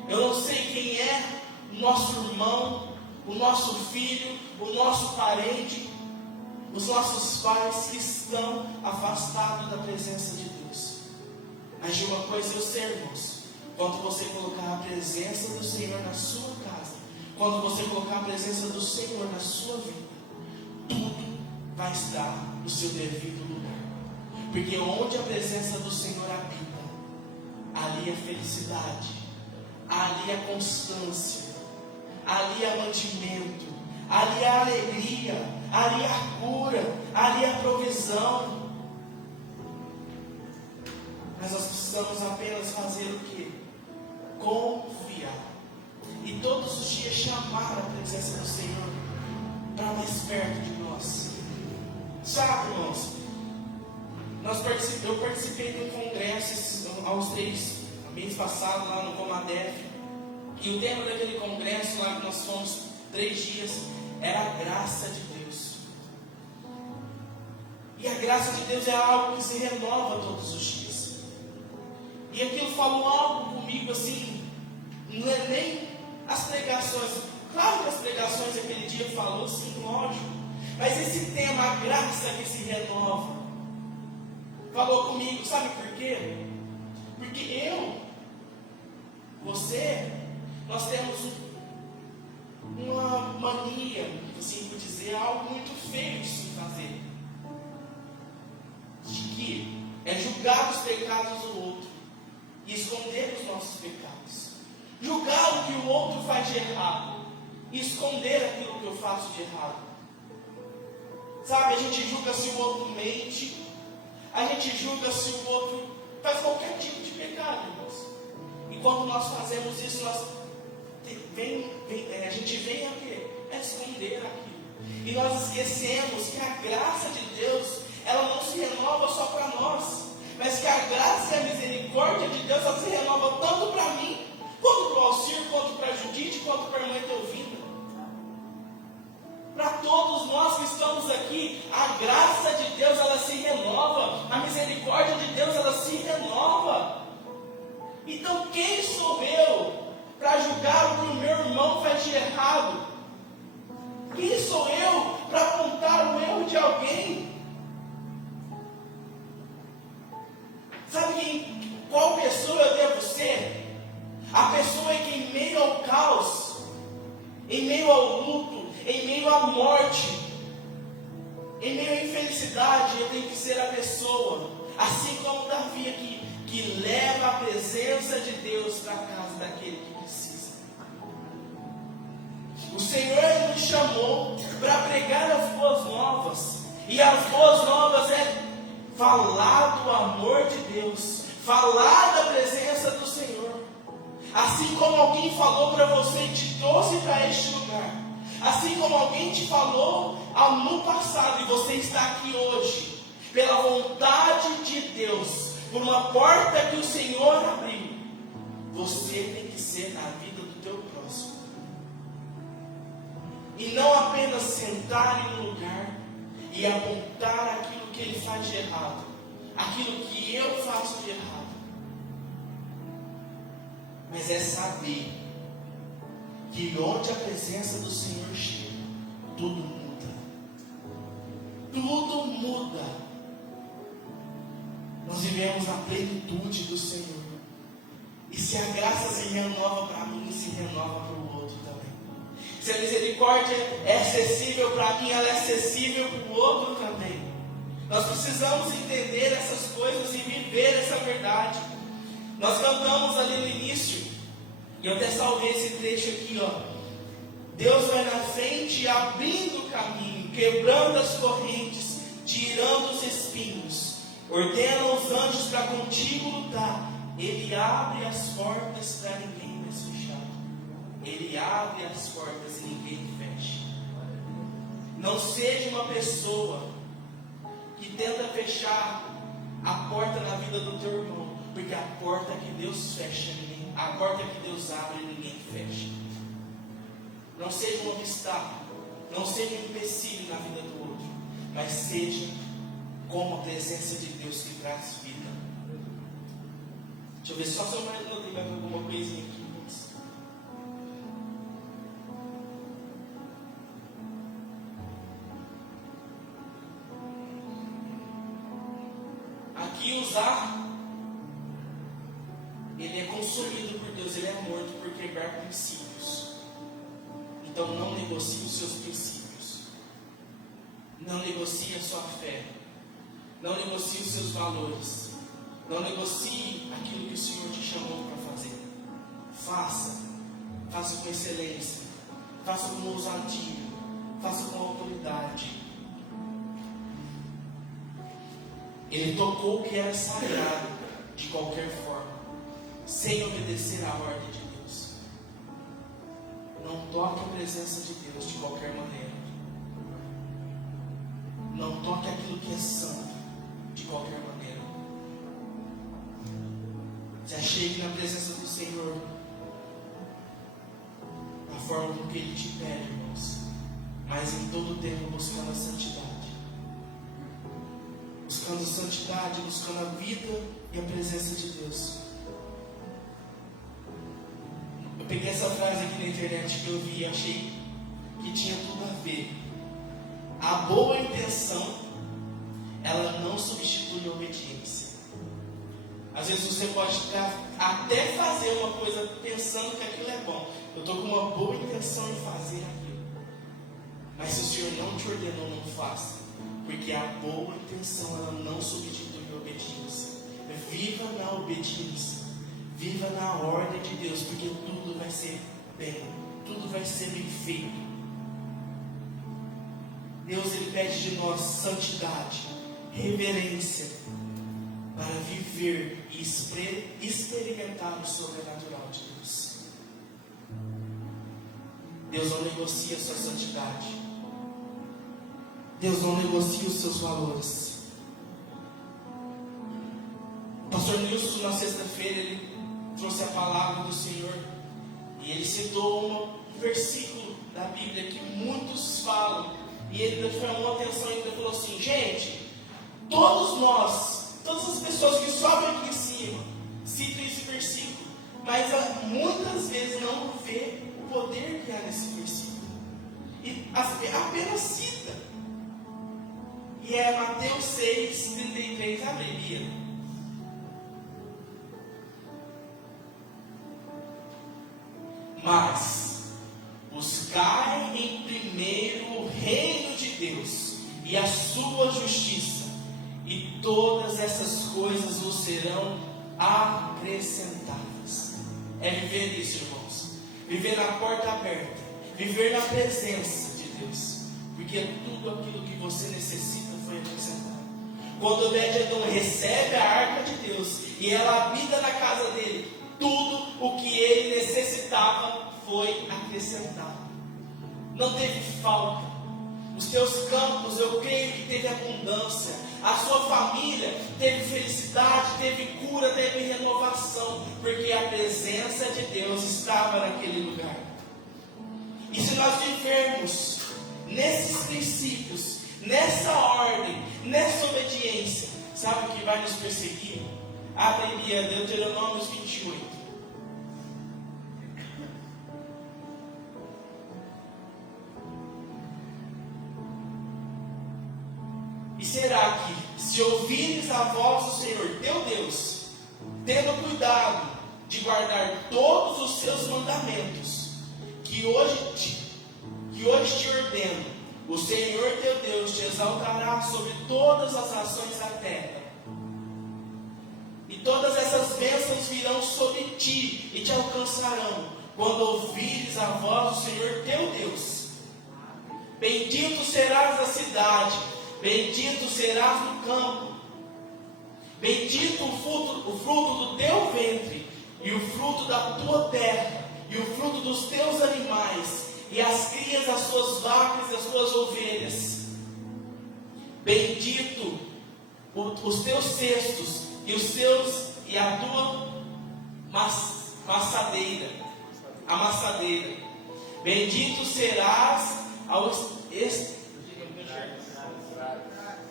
Eu não sei quem é o nosso irmão, o nosso filho, o nosso parente, os nossos pais que estão afastados da presença de Deus. Mas de uma coisa eu sei, irmãos, quando você colocar a presença do Senhor na sua casa, quando você colocar a presença do Senhor na sua vida, tudo vai estar no seu devido lugar. Porque onde a presença do Senhor habita, ali é felicidade, ali é constância, ali é mantimento, ali é alegria, ali é a cura, ali é a provisão. Mas nós precisamos apenas fazer o quê? Confiar. E todos os dias chamar a presença do Senhor para mais perto de nós. Sabe, irmãos, eu participei de um congresso aos 3 meses passados lá no Comadef. E o tema daquele congresso lá que nós fomos 3 dias era a graça de Deus. E a graça de Deus é algo que se renova todos os dias. E aquilo falou algo comigo assim, não é nem as pregações. Claro que as pregações daquele dia falou, sim, lógico. Mas esse tema, a graça que se renova, falou comigo, sabe por quê? Porque eu, você, nós temos uma mania, assim por dizer, algo muito feio de se fazer, de que é julgar os pecados do outro e esconder os nossos pecados, julgar o que o outro faz de errado e esconder aquilo que eu faço de errado. Sabe, a gente julga se o outro mente, a gente julga se o outro faz qualquer tipo de pecado, irmãos. E quando nós fazemos isso, a gente vem a quê? A esconder aquilo. E nós esquecemos que a graça de Deus, ela não se renova só para nós, mas que a graça e a misericórdia de Deus, ela se renova tanto para mim, quanto para o Alcir, quanto para a Judite, quanto para a irmã Teovinda. Para todos nós que estamos aqui, a graça de Deus, ela se renova, a misericórdia de Deus, ela se renova. Então quem sou eu para julgar o que o meu irmão faz de errado? Quem sou eu para apontar o erro de alguém? Sabe qual pessoa eu devo ser? A pessoa que em meio ao caos, em meio ao luto, em meio à morte, em meio à infelicidade, eu tenho que ser a pessoa, assim como Davi aqui, que leva a presença de Deus para a casa daquele que precisa. O Senhor nos chamou para pregar as boas novas, e as boas novas é falar do amor de Deus, falar da presença do Senhor. Assim como alguém falou para você e te trouxe para este lugar, assim como alguém te falou no passado e você está aqui hoje, pela vontade de Deus, por uma porta que o Senhor abriu, você tem que ser na vida do teu próximo. E não apenas sentar em um lugar e apontar aquilo que ele faz de errado, aquilo que eu faço de errado, mas é saber que onde a presença do Senhor chega, tudo muda. Tudo muda. Nós vivemos a plenitude do Senhor. E se a graça se renova para mim, se renova para o outro também. Se a misericórdia é acessível para mim, ela é acessível para o outro também. Nós precisamos entender essas coisas e viver essa verdade. Nós cantamos ali no início, e eu até salvei esse trecho aqui, ó. Deus vai na frente, abrindo o caminho, quebrando as correntes, tirando os espinhos, ordena os anjos para contigo lutar. Ele abre as portas para ninguém mais fechar. Ele abre as portas e ninguém fecha. Não seja uma pessoa que tenta fechar a porta na vida do teu irmão, porque a porta que Deus fecha, a porta que Deus abre, ninguém fecha. Não seja um obstáculo, não seja um empecilho na vida do outro, mas seja como a presença de Deus que traz vida. Deixa eu ver só se eu mais notei mais alguma coisinha aqui. Aqui usar, ele é consumido por Deus, ele é morto por quebrar princípios. Então não negocie os seus princípios, não negocie a sua fé, não negocie os seus valores, não negocie aquilo que o Senhor te chamou para fazer. Faça com excelência, faça com ousadia, faça com autoridade. Ele tocou o que era sagrado de qualquer forma, sem obedecer à ordem de Deus. Não toque a presença de Deus de qualquer maneira. Não toque aquilo que é santo de qualquer maneira. Se achegue na presença do Senhor, da forma como que Ele te pede, irmãos, mas em todo o tempo buscando a santidade. Buscando santidade, buscando a vida e a presença de Deus. Eu peguei essa frase aqui na internet que eu vi e achei que tinha tudo a ver. a boa intenção, ela não substitui a obediência. Às vezes você pode até fazer uma coisa pensando que aquilo é bom. Eu estou com uma boa intenção em fazer aquilo. Mas se o Senhor não te ordenou, não faça. Porque a boa intenção, ela não substitui a obediência. Viva na obediência. Viva na ordem de Deus. Porque tudo vai ser bem. Tudo vai ser bem feito. Deus, Ele pede de nós santidade, reverência, para viver e experimentar o sobrenatural de Deus. Deus não negocia a sua santidade. Deus não negocia os seus valores. O pastor Nilson, na sexta-feira, ele trouxe a palavra do Senhor e ele citou um versículo da Bíblia que muitos falam, e ele chamou a atenção e ele falou assim: gente, todos nós, todas as pessoas que sobem aqui em cima citam esse versículo, mas muitas vezes não vê o poder que há nesse versículo e apenas cita. E é Mateus 6, 33, abre Bíblia. Mas buscai em primeiro o reino de Deus e a sua justiça, e todas essas coisas vos serão acrescentadas. É viver isso, irmãos. Viver na porta aberta, viver na presença de Deus, porque tudo aquilo que você necessita foi acrescentado. Quando Obed-Edom recebe a arca de Deus e ela habita na casa dele, tudo o que ele necessitava foi acrescentado. Não teve falta. Os teus campos, eu creio que teve abundância. A sua família teve felicidade, teve cura, teve renovação, porque a presença de Deus estava naquele lugar. E se nós vivermos nesses princípios, nessa ordem, nessa obediência, sabe o que vai nos perseguir? Abre aí Deuteronômio 28. E será que, se ouvires a voz do Senhor teu Deus, tendo cuidado de guardar todos os seus mandamentos, que hoje te ordeno, o Senhor teu Deus te exaltará sobre todas as nações da terra, e todas essas bênçãos virão sobre ti e te alcançarão, quando ouvires a voz do Senhor teu Deus. Bendito serás na cidade, bendito serás no campo, bendito o fruto do teu ventre, e o fruto da tua terra, e o fruto dos teus animais, e as crias das tuas vacas e das tuas ovelhas. Bendito os teus cestos, e a tua amassadeira. Bendito serás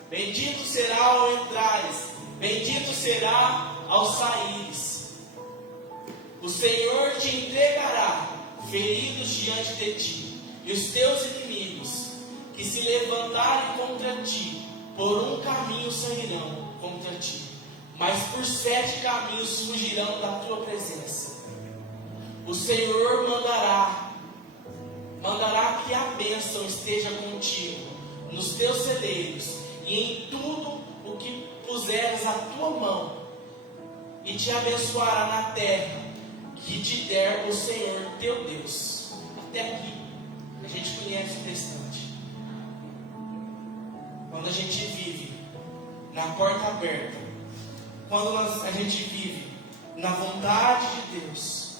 bendito será ao entrares, bendito será ao saíres. O Senhor te entregará feridos diante de ti, e os teus inimigos que se levantarem contra ti, por um caminho sairão contra ti, mas por 7 caminhos fugirão da tua presença. O Senhor mandará que a bênção esteja contigo nos teus celeiros e em tudo o que puseres a tua mão, e te abençoará na terra que te der o Senhor teu Deus. Até aqui a gente conhece o restante. Quando a gente vive na porta aberta, quando a gente vive na vontade de Deus,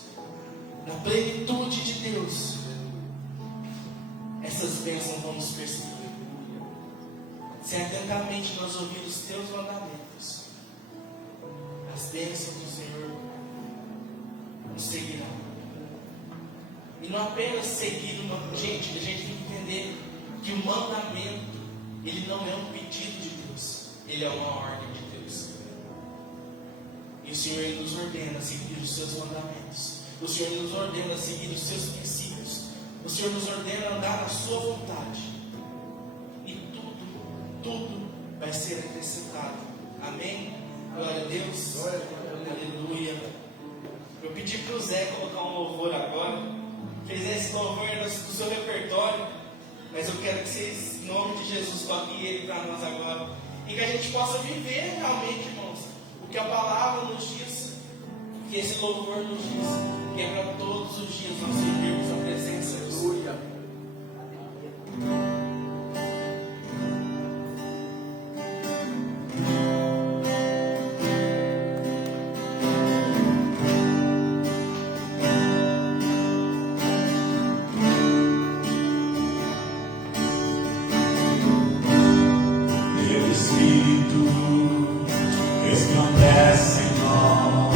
na plenitude de Deus, essas bênçãos vão nos perseguir. Se atentamente nós ouvirmos os teus mandamentos, as bênçãos do Senhor nos seguirão. E não apenas seguir a gente tem que entender que o mandamento, ele não é um pedido de Deus, ele é uma ordem de Deus. E o Senhor nos ordena a seguir os seus mandamentos. O Senhor nos ordena a seguir os seus princípios. O Senhor nos ordena a andar na sua vontade. E tudo vai ser acrescentado. Amém? Glória a Deus. Aleluia. Eu pedi para o Zé colocar um louvor agora. Fez esse louvor do seu repertório. Mas eu quero que vocês, em nome de Jesus, toquem ele para nós agora. E que a gente possa viver realmente, irmãos, o que a palavra nos diz, o que esse louvor nos diz, que é para todos os dias nós vivermos a presença do Senhor. Teu Espírito resplandece em nós.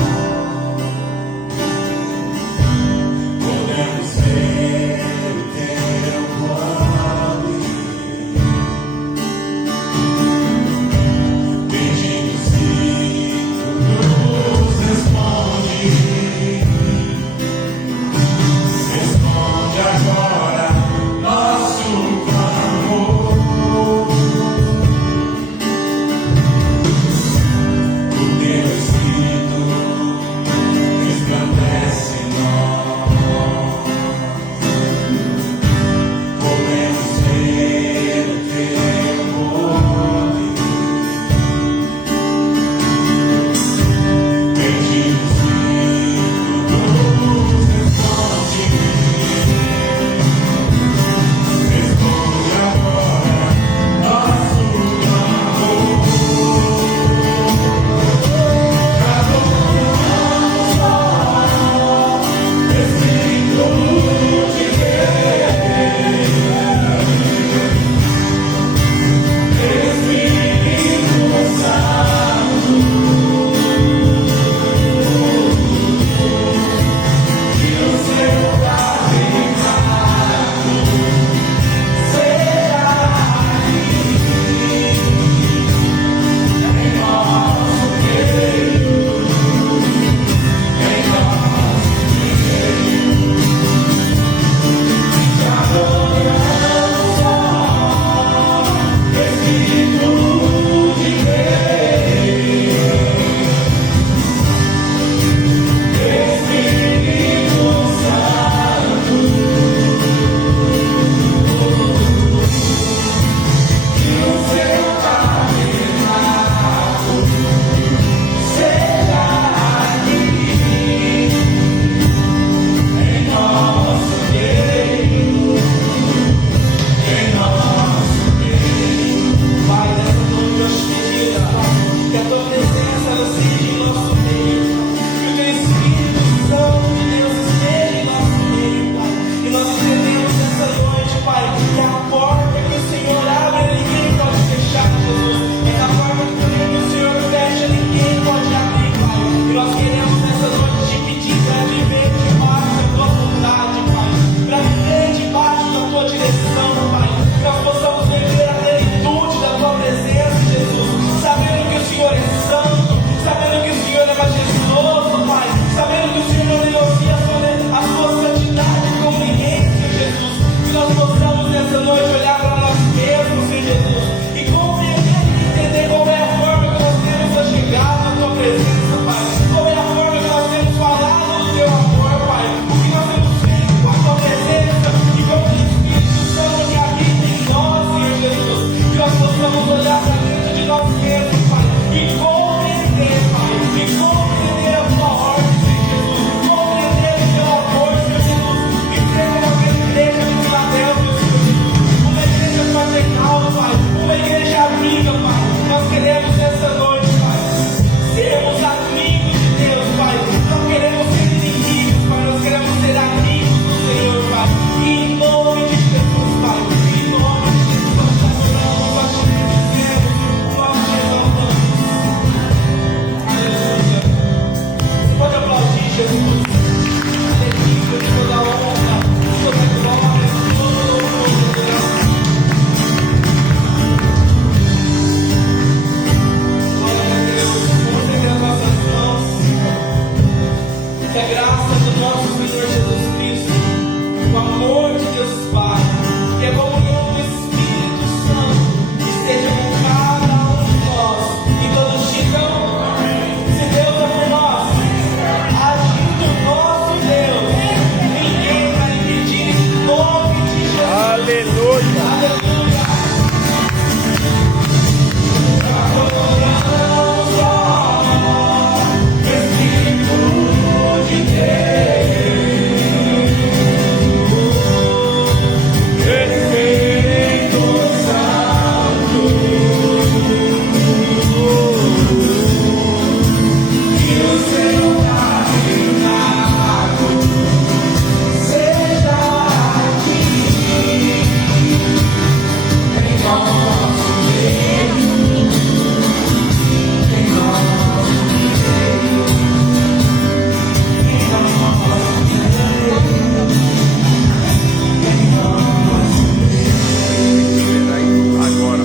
Agora,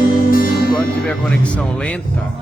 quando tiver conexão lenta,